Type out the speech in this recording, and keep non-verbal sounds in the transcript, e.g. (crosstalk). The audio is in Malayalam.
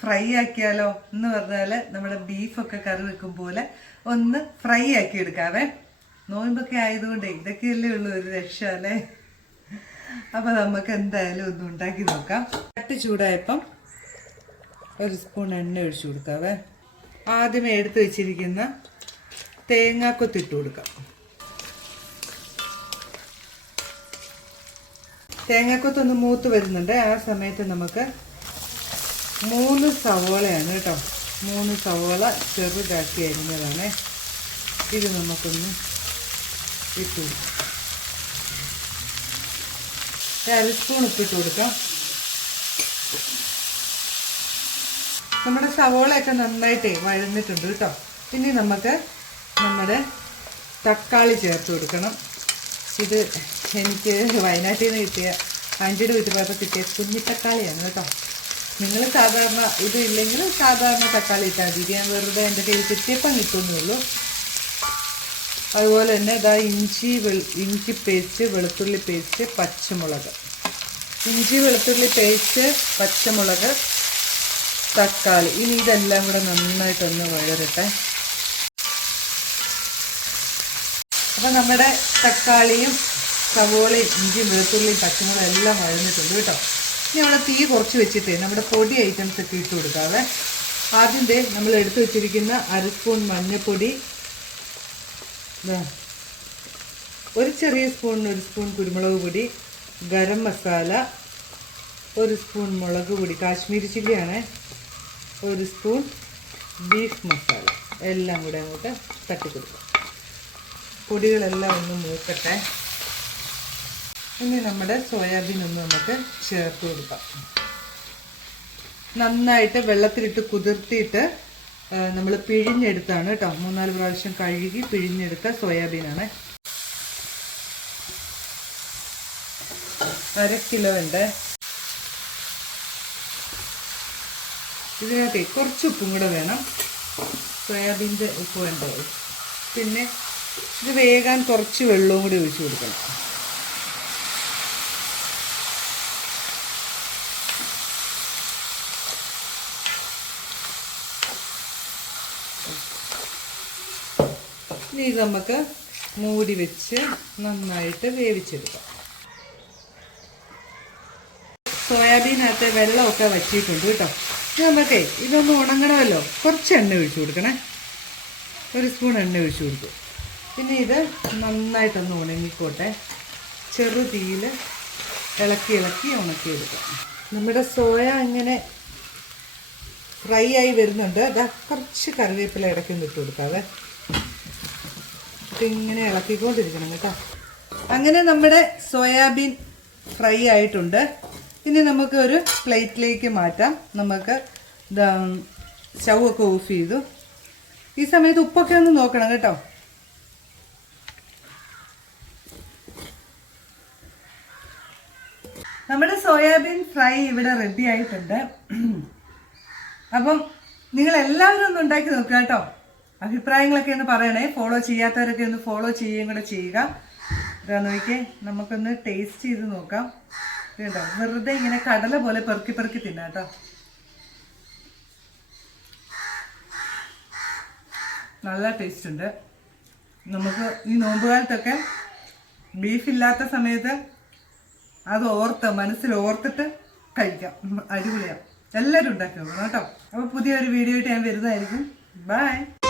ഫ്രൈ ആക്കിയാലോ എന്ന് പറഞ്ഞാൽ നമ്മുടെ ബീഫൊക്കെ കറി വെക്കും പോലെ ഒന്ന് ഫ്രൈ ആക്കി എടുക്കാവേ. നോയമ്പൊക്കെ ആയതുകൊണ്ട് ഇതൊക്കെയല്ലേ ഉള്ളൂ ഒരു രക്ഷ അല്ലേ? അപ്പൊ നമുക്ക് എന്തായാലും ഒന്ന് ഉണ്ടാക്കി നോക്കാം. കട്ട് ചൂടായപ്പം ഒരു സ്പൂൺ എണ്ണ ഒഴിച്ചു കൊടുക്കാവേ. ആദ്യമേ എടുത്തു വെച്ചിരിക്കുന്ന തേങ്ങാക്കൊത്തിട്ട് കൊടുക്കാം. തേങ്ങാക്കൊത്തൊന്ന് മൂത്ത് വരുന്നുണ്ട്. ആ സമയത്ത് നമുക്ക് മൂന്ന് സവോളയാണ് കേട്ടോ. മൂന്ന് സവോള ചെറുതാക്കി അരിഞ്ഞതാണ്. ഇത് നമുക്കൊന്ന് ഇട്ട് കൊടുക്കാം. അര സ്പൂൺ ഉപ്പിട്ട് കൊടുക്കാം. നമ്മുടെ സവോളയൊക്കെ നന്നായിട്ടേ വഴന്നിട്ടുണ്ട് കേട്ടോ. ഇനി നമുക്ക് നമ്മുടെ തക്കാളി ചേർത്ത് കൊടുക്കണം. ഇത് എനിക്ക് വയനാട്ടിൽ നിന്ന് കിട്ടിയ ആന്റിയുടെ വീട്ടുപാത്ര കിട്ടിയ കുഞ്ഞിത്തക്കാളിയാണ് കേട്ടോ. നിങ്ങൾ സാധാരണ ഇത് ഇല്ലെങ്കിൽ സാധാരണ തക്കാളി ഇട്ടാൽ മതി. ഞാൻ വെറുതെ എന്റെ കയ്യിൽ കിട്ടിയപ്പം കിട്ടുന്നുള്ളൂ അതുപോലെ തന്നെ ഇതാ ഇഞ്ചി ഇഞ്ചി പേസ്റ്റ് വെളുത്തുള്ളി പേസ്റ്റ് പച്ചമുളക്. ഇഞ്ചി വെളുത്തുള്ളി പേസ്റ്റ് പച്ചമുളക് തക്കാളി. ഇനി ഇതെല്ലാം കൂടെ നന്നായിട്ടൊന്ന് വഴരട്ടെ അപ്പം നമ്മുടെ തക്കാളിയും സവോളയും ഇഞ്ചിയും വെളുത്തുള്ളിയും പച്ചമുളകും എല്ലാം വഴന്നിട്ടുണ്ട് കേട്ടോ. ഇനി നമ്മൾ തീ കുറച്ച് വെച്ചിട്ട് നമ്മുടെ പൊടി ഐറ്റംസ് ഒക്കെ ഇട്ട് കൊടുക്കാവേ. ആദ്യം ദേ നമ്മൾ എടുത്തു വെച്ചിരിക്കുന്ന അര സ്പൂൺ മഞ്ഞൾപ്പൊടി ഒരു ചെറിയ സ്പൂണിന് ഒരു സ്പൂൺ കുരുമുളക് പൊടി ഗരം മസാല ഒരു സ്പൂൺ മുളക് പൊടി കാശ്മീരി ചില്ലിയാണ്. ഒരു സ്പൂൺ ബീഫ് മസാല. എല്ലാം കൂടെ അങ്ങോട്ട് തട്ടിക്കൊടുക്കും. പൊടികളെല്ലാം ഒന്ന് മൂക്കട്ടെ. ഇനി നമ്മുടെ സോയാബീൻ ഒന്ന് നമുക്ക് ചേർത്ത് കൊടുക്കാം. നന്നായിട്ട് വെള്ളത്തിലിട്ട് കുതിർത്തിയിട്ട് നമ്മൾ പിഴിഞ്ഞെടുത്താണ് കേട്ടോ. മൂന്നാൽ പ്രാവശ്യം കഴുകി പിഴിഞ്ഞെടുത്ത സോയാബീനാണ്. അര കിലോ ഉണ്ട്. ഇതിനകത്ത് കുറച്ച് ഉപ്പും കൂടെ വേണം. സോയാബീന്റെ ഉപ്പ് വേണ്ടത് പിന്നെ ഇത് വേകാൻ കുറച്ച് വെള്ളവും കൂടി ഒഴിച്ചു കൊടുക്കണം. ഇനി നമുക്ക് മൂടി വെച്ച് നന്നായിട്ട് വേവിച്ചെടുക്കാം. സോയാബീനകത്തെ വെള്ളമൊക്കെ വറ്റിയിട്ടുണ്ട് കേട്ടോ. നമുക്കേ ഇതൊന്ന് ഉണങ്ങണമല്ലോ. കുറച്ച് എണ്ണ ഒഴിച്ചു കൊടുക്കണേ. ഒരു സ്പൂൺ എണ്ണ ഒഴിച്ചു കൊടുക്കും പിന്നെ ഇത് നന്നായിട്ടൊന്ന് ഉണങ്ങിക്കോട്ടെ. ചെറു തീയിൽ ഇളക്കി ഇളക്കി ഉണക്കിയെടുക്കാം. നമ്മുടെ സോയ ഇങ്ങനെ ഫ്രൈ ആയി വരുന്നുണ്ട്. അത് കുറച്ച് കറിവേപ്പില ഇടയ്ക്കൊന്ന് ഇട്ട് കൊടുക്കാവേ ഇങ്ങനെ ഇളക്കിക്കൊണ്ടിരിക്കണം കേട്ടോ. അങ്ങനെ നമ്മുടെ സോയാബീൻ ഫ്രൈ ആയിട്ടുണ്ട്. ഇനി നമുക്ക് ഒരു പ്ലേറ്റിലേക്ക് മാറ്റാം. നമുക്ക് സ്റ്റൗ ഓഫ് ചെയ്തു. ഈ സമയത്ത് ഉപ്പൊക്കെ ഒന്ന് നോക്കണം കേട്ടോ. നമ്മുടെ സോയാബീൻ ഫ്രൈ ഇവിടെ റെഡി ആയിട്ടുണ്ട്. (clears throat) അപ്പം നിങ്ങൾ എല്ലാവരും ഒന്ന് ഉണ്ടാക്കി നോക്കുക കേട്ടോ. അഭിപ്രായങ്ങളൊക്കെ ഒന്ന് പറയണേ. ഫോളോ ചെയ്യാത്തവരൊക്കെ ഒന്ന് ഫോളോ ചെയ്യുകയും കൂടെ ചെയ്യുക. ഇതാ നോക്കിയേ നമുക്കൊന്ന് ടേസ്റ്റ് ചെയ്ത് നോക്കാം. ഇത് കേട്ടോ വെറുതെ ഇങ്ങനെ കടല പോലെ പെറുക്കി പെറുക്കി തിന്നാം കേട്ടോ. നല്ല ടേസ്റ്റ് ഉണ്ട്. നമുക്ക് ഈ നോമ്പുകാലത്തൊക്കെ ബീഫ് ഇല്ലാത്ത സമയത്ത് അത് ഓർത്ത് മനസ്സിൽ ഓർത്തിട്ട് കഴിക്കാം. അടിപൊളിയാം. എല്ലാവരും ഉണ്ടാക്കി നോക്കണം കേട്ടോ. അപ്പോൾ പുതിയൊരു വീഡിയോ ആയിട്ട് ഞാൻ വരുന്നതായിരിക്കും. ബൈ